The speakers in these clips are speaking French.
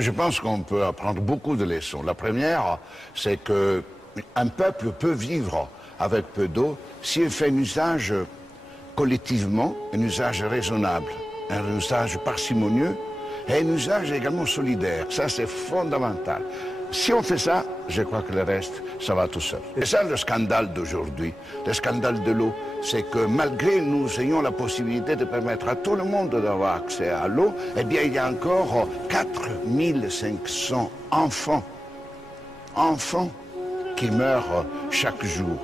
Moi, je pense qu'on peut apprendre beaucoup de leçons. La première, c'est qu'un peuple peut vivre avec peu d'eau s'il fait un usage collectivement, un usage raisonnable, un usage parcimonieux et un usage également solidaire. Ça, c'est fondamental. Si on fait ça, je crois que le reste, ça va tout seul. Et ça, le scandale d'aujourd'hui, le scandale de l'eau, c'est que malgré nous ayons la possibilité de permettre à tout le monde d'avoir accès à l'eau, eh bien, il y a encore 4500 enfants qui meurent chaque jour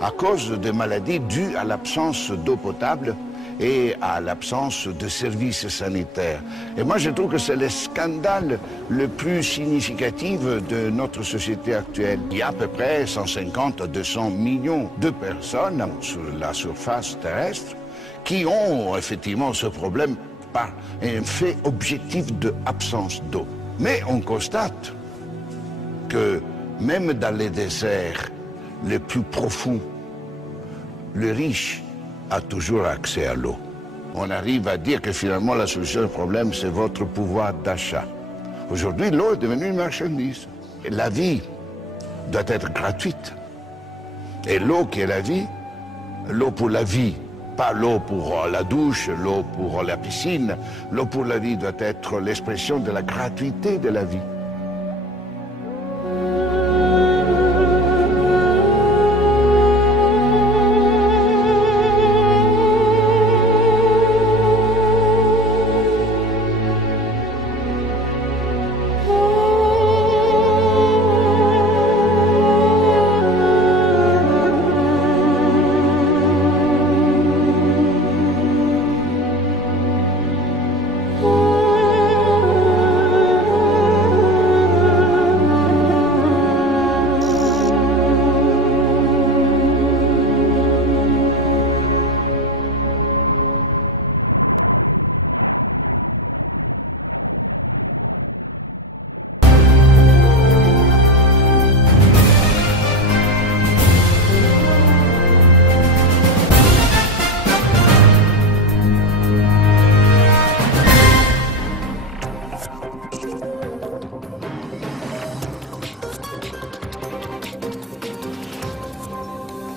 à cause de maladies dues à l'absence d'eau potable et à l'absence de services sanitaires. Et moi, je trouve que c'est le scandale le plus significatif de notre société actuelle. Il y a à peu près 150 à 200 millions de personnes sur la surface terrestre qui ont effectivement ce problème par un fait objectif d'absence d'eau. Mais on constate que même dans les déserts les plus profonds, le riche a toujours accès à l'eau. On arrive à dire que finalement la solution au problème, c'est votre pouvoir d'achat. Aujourd'hui, l'eau est devenue une marchandise. Et la vie doit être gratuite. Et l'eau qui est la vie, l'eau pour la vie, pas l'eau pour la douche, l'eau pour la piscine, l'eau pour la vie doit être l'expression de la gratuité de la vie.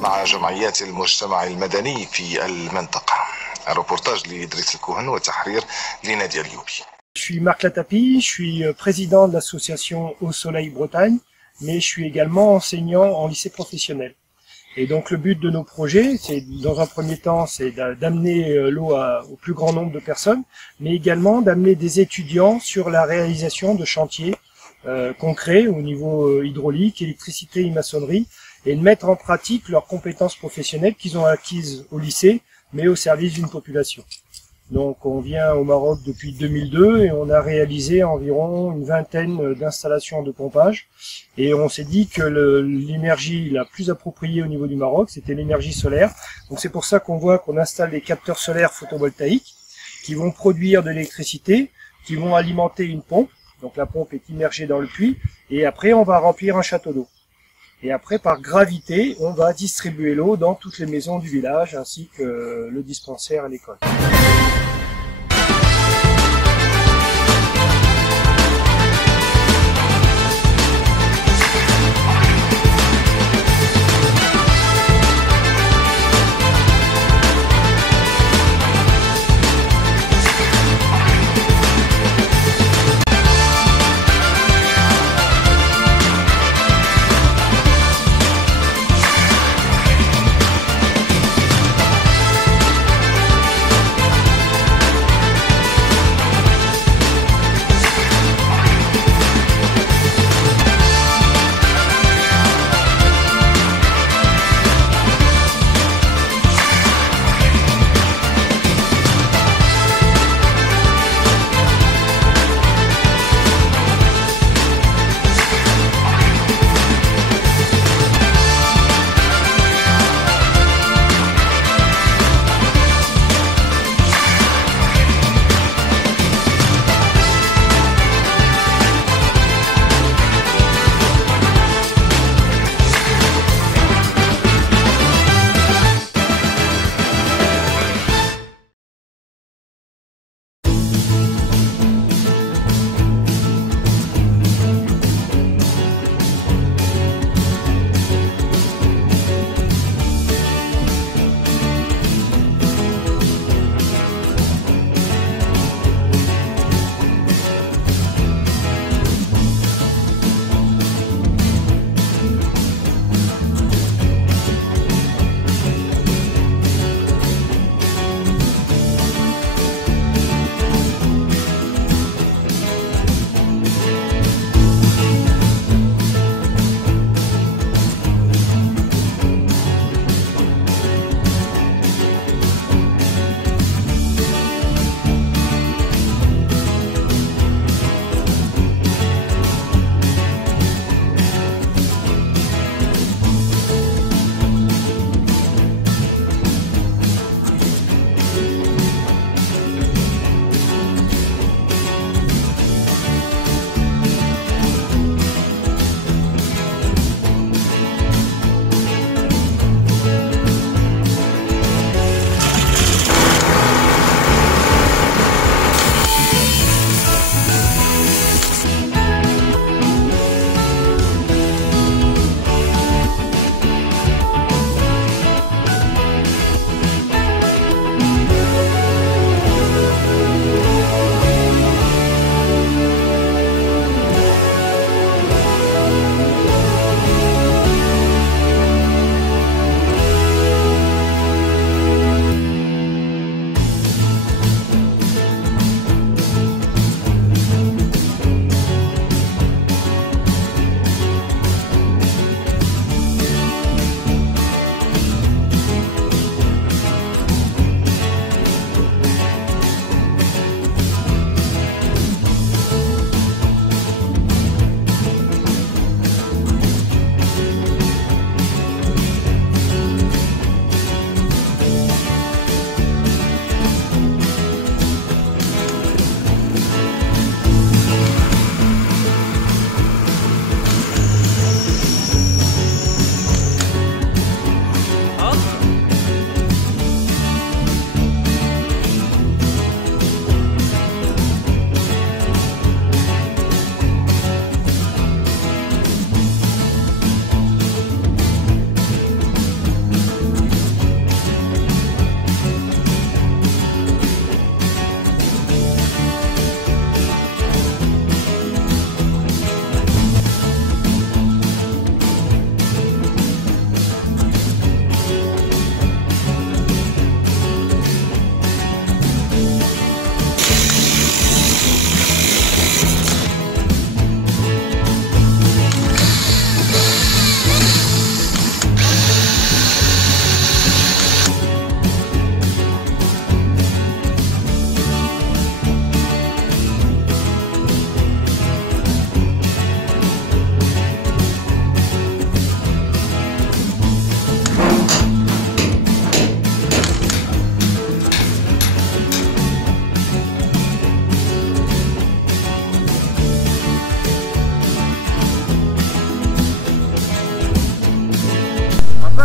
مع جمعيات المجتمع المدني في المنطقة. الروبورتاج لإدريس الكوهن وتحرير لنادية اليوبي. Je suis Marc Latapi, je suis président de l'association Au Soleil Bretagne, mais je suis également enseignant en lycée professionnel. Et donc le but de nos projets, c'est dans un premier temps, c'est d'amener l'eau au plus grand nombre de personnes, mais également d'amener des étudiants sur la réalisation de chantiers concrets au niveau hydraulique, électricité et maçonnerie, et de mettre en pratique leurs compétences professionnelles qu'ils ont acquises au lycée, mais au service d'une population. Donc on vient au Maroc depuis 2002 et on a réalisé environ une vingtaine d'installations de pompage. Et on s'est dit que l'énergie la plus appropriée au niveau du Maroc, c'était l'énergie solaire. Donc c'est pour ça qu'on voit qu'on installe des capteurs solaires photovoltaïques qui vont produire de l'électricité, qui vont alimenter une pompe. Donc la pompe est immergée dans le puits et après on va remplir un château d'eau. Et après, par gravité, on va distribuer l'eau dans toutes les maisons du village, ainsi que le dispensaire et l'école.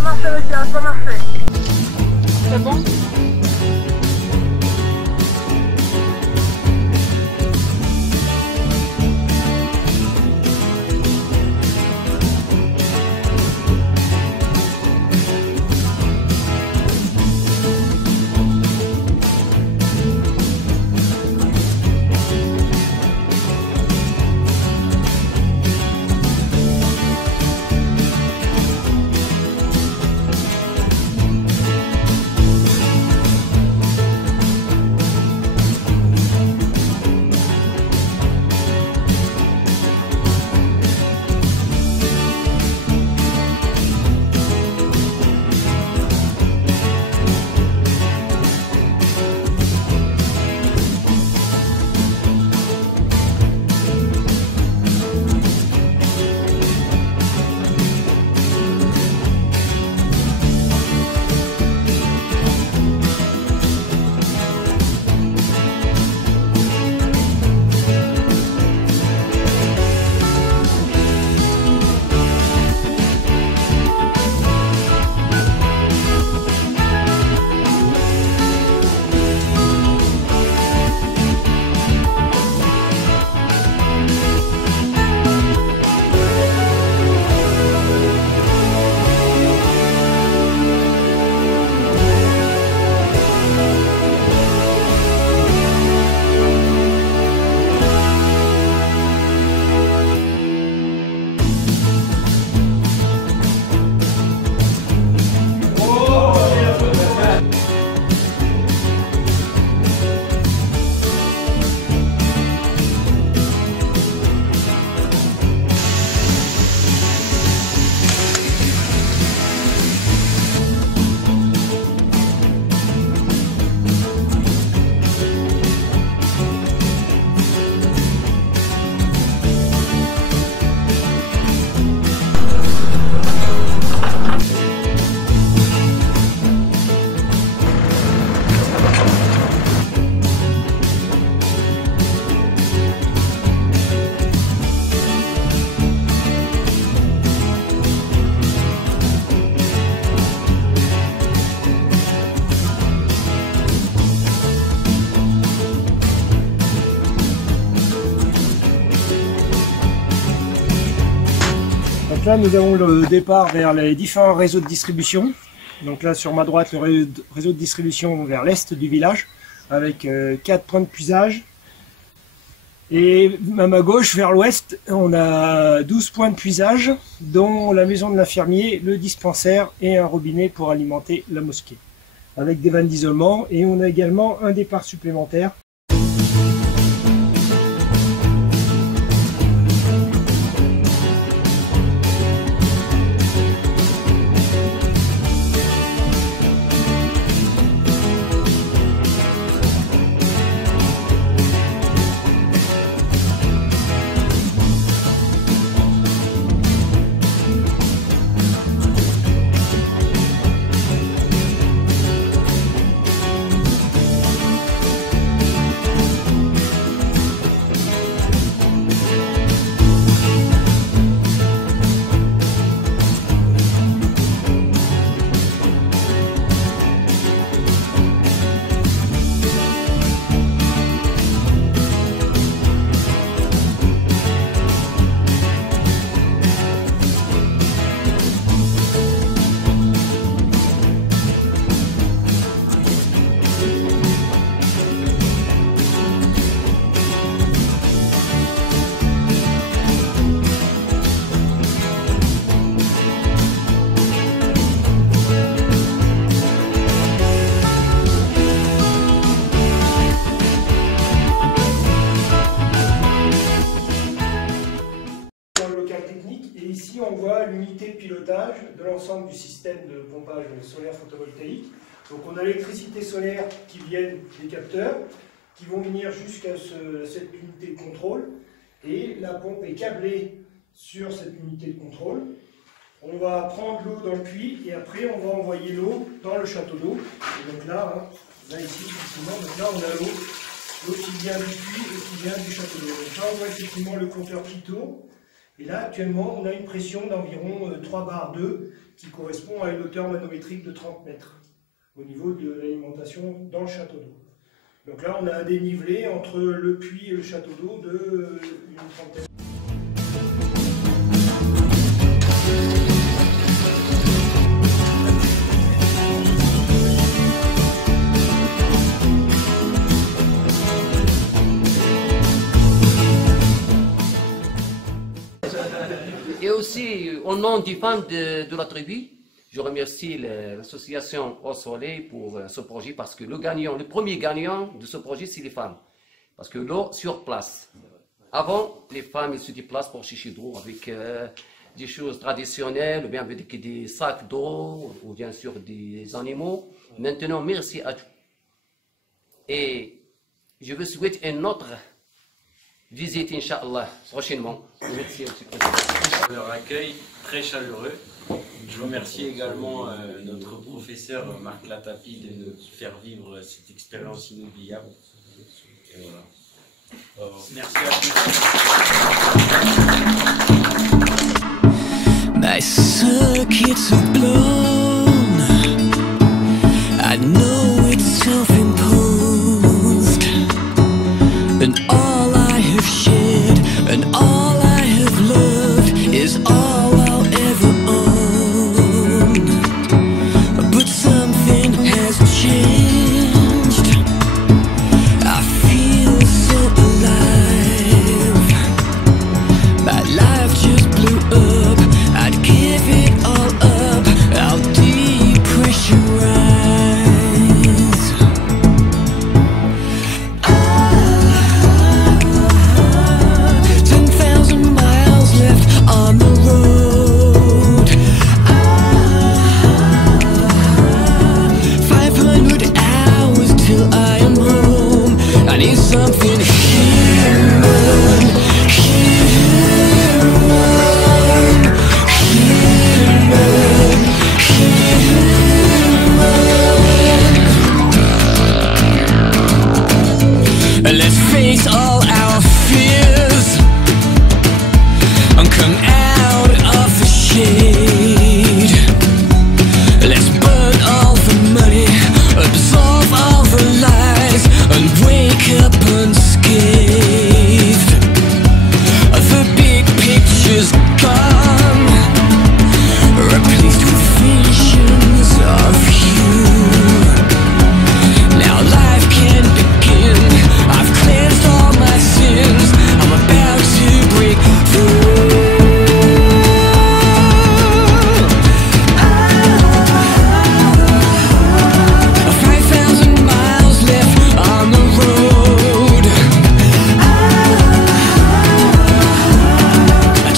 va marcher les gars, ça va marcher. C'est bon? Donc là, nous avons le départ vers les différents réseaux de distribution. Donc là, sur ma droite, le réseau de distribution vers l'est du village, avec 4 points de puisage. Et à ma gauche, vers l'ouest, on a 12 points de puisage, dont la maison de l'infirmier, le dispensaire et un robinet pour alimenter la mosquée, avec des vannes d'isolement. Et on a également un départ supplémentaire. On voit l'unité de pilotage de l'ensemble du système de pompage solaire photovoltaïque. Donc on a l'électricité solaire qui vient des capteurs, qui vont venir jusqu'à cette unité de contrôle, et la pompe est câblée sur cette unité de contrôle. On va prendre l'eau dans le puits et après on va envoyer l'eau dans le château d'eau. Et donc là, là ici, effectivement, donc là on a l'eau qui vient du puits et qui vient du château d'eau. Donc là on voit effectivement le compteur qui tourne. Et là, actuellement, on a une pression d'environ 3 bar 2 qui correspond à une hauteur manométrique de 30 mètres au niveau de l'alimentation dans le château d'eau. Donc là, on a un dénivelé entre le puits et le château d'eau de une trentaine. Et aussi, au nom des femmes de la tribu, je remercie l'association Au Soleil pour ce projet parce que le premier gagnant de ce projet, c'est les femmes. Parce que l'eau sur place. Avant, les femmes se déplacent pour chercher d'eau avec des choses traditionnelles, ou bien avec des sacs d'eau, ou bien sûr des animaux. Maintenant, merci à tous. Et je vous souhaite une autre visite, Inch'Allah, prochainement. Merci, M. le Président. Leur accueil très chaleureux. Je remercie également notre professeur Marc Latapi de nous faire vivre cette expérience inoubliable. Et voilà. Merci à tous. My circuits are blown. I know it's self-imposed, and all I have shared and all I have loved is all I'll ever own. But something has changed. I feel so alive. My life just blew up. I'd give it all up. I'll depressurize. 10,000 miles left on the road. 500 hours till I am home. I need something human, human, human, human. Let's face all our fears and come out of the shade. Let's burn all the money, absolve all the lies, and wake up unscathed. The big picture's gone, replaced with visions of you. Now life can begin. I've cleansed all my sins. I'm about to break through. 5,000 miles left on the road.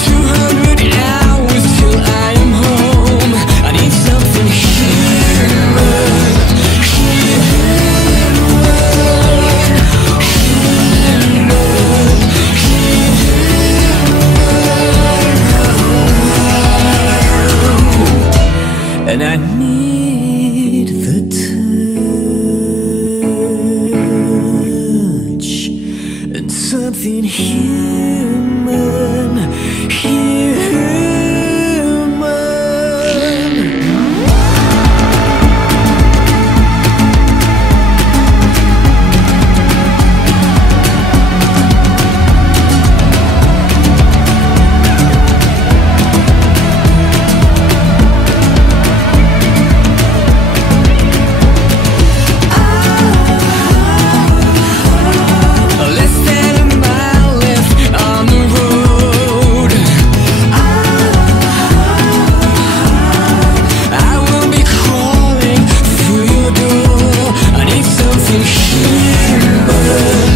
200 hours till I am home. I need something human, human, and I need the touch and something human, human. Less than a mile left on the road. I will be crawling through your door. I need something human,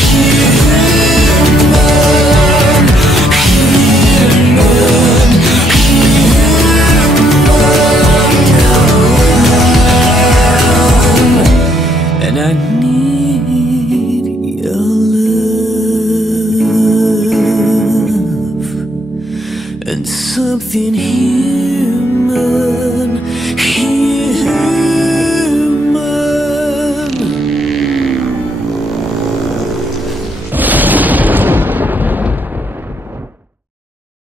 human, human, human. And I need your love and something human.